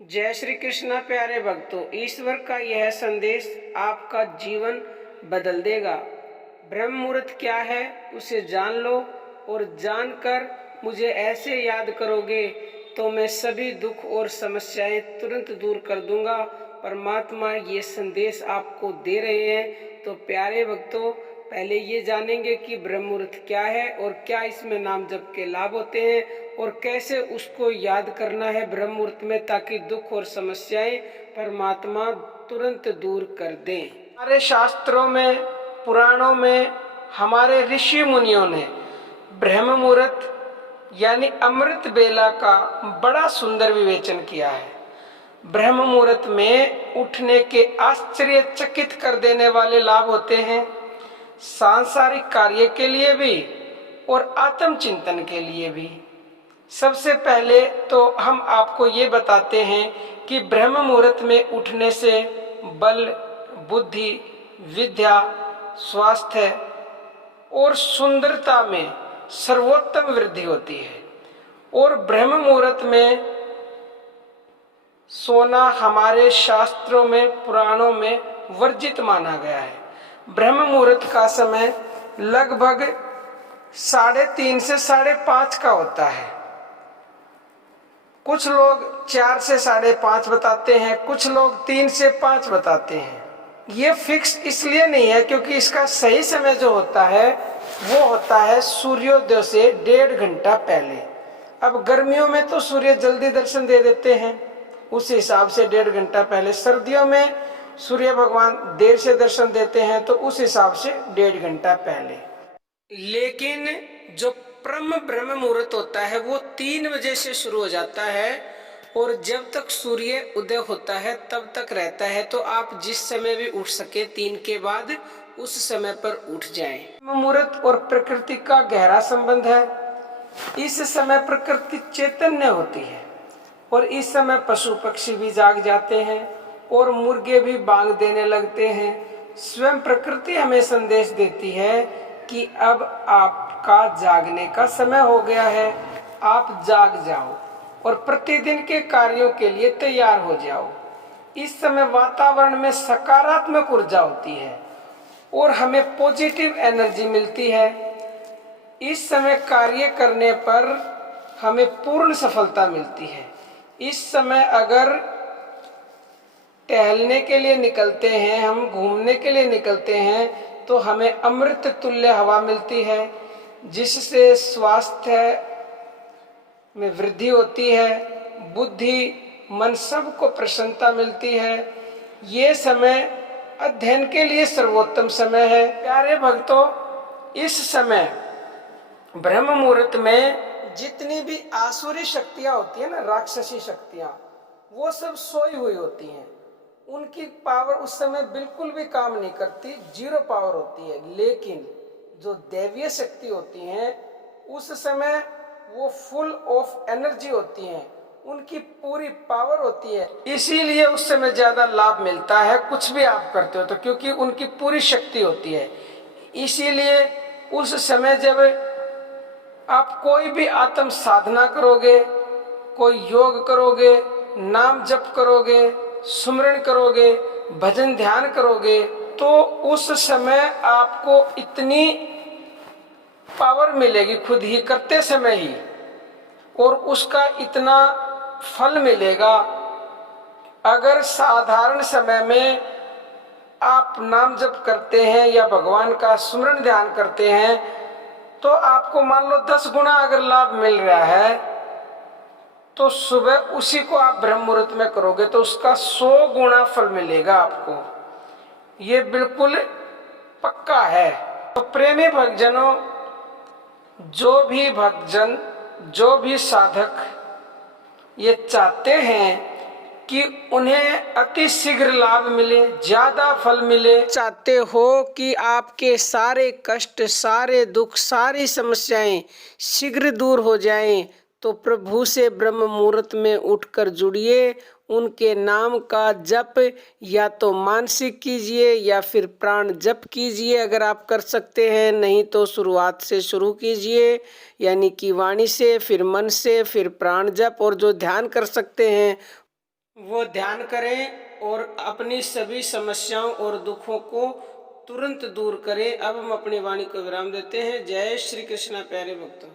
जय श्री कृष्णा प्यारे भक्तों, ईश्वर का यह संदेश आपका जीवन बदल देगा। ब्रह्म मुहूर्त क्या है उसे जान लो और जानकर मुझे ऐसे याद करोगे तो मैं सभी दुख और समस्याएं तुरंत दूर कर दूंगा। परमात्मा ये संदेश आपको दे रहे हैं। तो प्यारे भक्तों, पहले ये जानेंगे कि ब्रह्म मुहूर्त क्या है और क्या इसमें नाम जप के लाभ होते हैं और कैसे उसको याद करना है ब्रह्म मुहूर्त में, ताकि दुख और समस्याएं परमात्मा तुरंत दूर कर दें। हमारे शास्त्रों में, पुराणों में हमारे ऋषि मुनियों ने ब्रह्म मुहूर्त यानी अमृत बेला का बड़ा सुंदर विवेचन किया है। ब्रह्म मुहूर्त में उठने के आश्चर्यचकित कर देने वाले लाभ होते हैं, सांसारिक कार्य के लिए भी और आत्मचिंतन के लिए भी। सबसे पहले तो हम आपको ये बताते हैं कि ब्रह्म मुहूर्त में उठने से बल, बुद्धि, विद्या, स्वास्थ्य और सुंदरता में सर्वोत्तम वृद्धि होती है। और ब्रह्म मुहूर्त में सोना हमारे शास्त्रों में, पुराणों में वर्जित माना गया है। ब्रह्म मुहूर्त का समय लगभग 3:30 से 5:30 का होता है। कुछ लोग 4 से 5:30 बताते हैं, कुछ लोग 3 से 5 बताते हैं। ये फिक्स इसलिए नहीं है क्योंकि इसका सही समय जो होता है वो होता है सूर्योदय से 1.5 घंटा पहले। अब गर्मियों में तो सूर्य जल्दी दर्शन दे देते हैं, उस हिसाब से 1.5 घंटा पहले। सर्दियों में सूर्य भगवान देर से दर्शन देते हैं तो उस हिसाब से 1.5 घंटा पहले। लेकिन जो ब्रह्म मुहूर्त होता है वो 3 बजे से शुरू हो जाता है और जब तक सूर्य उदय होता है तब तक रहता है। तो आप जिस समय भी उठ सके 3 के बाद उस समय पर उठ जाएं। ब्रह्म मुहूर्त और प्रकृति का गहरा संबंध है। इस समय प्रकृति चैतन्य होती है और इस समय पशु पक्षी भी जाग जाते हैं और मुर्गे भी बांग देने लगते हैं। स्वयं प्रकृति हमें संदेश देती है कि अब आपका जागने का समय हो गया है, आप जाग जाओ और प्रतिदिन के कार्यों के लिए तैयार हो जाओ। इस समय वातावरण में सकारात्मक ऊर्जा होती है और हमें पॉजिटिव एनर्जी मिलती है। इस समय कार्य करने पर हमें पूर्ण सफलता मिलती है। इस समय अगर टहलने के लिए निकलते हैं, हम घूमने के लिए निकलते हैं तो हमें अमृत तुल्य हवा मिलती है, जिससे स्वास्थ्य में वृद्धि होती है, बुद्धि, मन सबको प्रसन्नता मिलती है। ये समय अध्ययन के लिए सर्वोत्तम समय है। प्यारे भक्तों, इस समय ब्रह्म मुहूर्त में जितनी भी आसुरी शक्तियां होती है ना, राक्षसी शक्तियां, वो सब सोई हुई होती हैं। उनकी पावर उस समय बिल्कुल भी काम नहीं करती, 0 पावर होती है। लेकिन जो दैवीय शक्ति होती हैं उस समय वो फुल ऑफ एनर्जी होती हैं, उनकी पूरी पावर होती है। इसीलिए उस समय ज्यादा लाभ मिलता है कुछ भी आप करते हो तो, क्योंकि उनकी पूरी शक्ति होती है। इसीलिए उस समय जब आप कोई भी आत्म साधना करोगे, कोई योग करोगे, नाम जप करोगे, सुमरण करोगे, भजन ध्यान करोगे, तो उस समय आपको इतनी पावर मिलेगी खुद ही करते समय ही, और उसका इतना फल मिलेगा। अगर साधारण समय में आप नाम जप करते हैं या भगवान का सुमरण ध्यान करते हैं तो आपको मान लो 10 गुना अगर लाभ मिल रहा है, तो सुबह उसी को आप ब्रह्म मुहूर्त में करोगे तो उसका 100 गुना फल मिलेगा आपको। ये बिल्कुल पक्का है। तो प्रेमी भक्तजनों, जो भी भक्तजन, जो भी साधक ये चाहते हैं कि उन्हें अति शीघ्र लाभ मिले, ज्यादा फल मिले, चाहते हो कि आपके सारे कष्ट, सारे दुख, सारी समस्याएं शीघ्र दूर हो जाएं, तो प्रभु से ब्रह्म मुहूर्त में उठकर जुड़िए। उनके नाम का जप या तो मानसिक कीजिए या फिर प्राण जप कीजिए अगर आप कर सकते हैं, नहीं तो शुरुआत से शुरू कीजिए, यानी कि वाणी से, फिर मन से, फिर प्राण जप। और जो ध्यान कर सकते हैं वो ध्यान करें और अपनी सभी समस्याओं और दुखों को तुरंत दूर करें। अब हम अपनी वाणी को विराम देते हैं। जय श्री कृष्ण प्यारे भक्तों।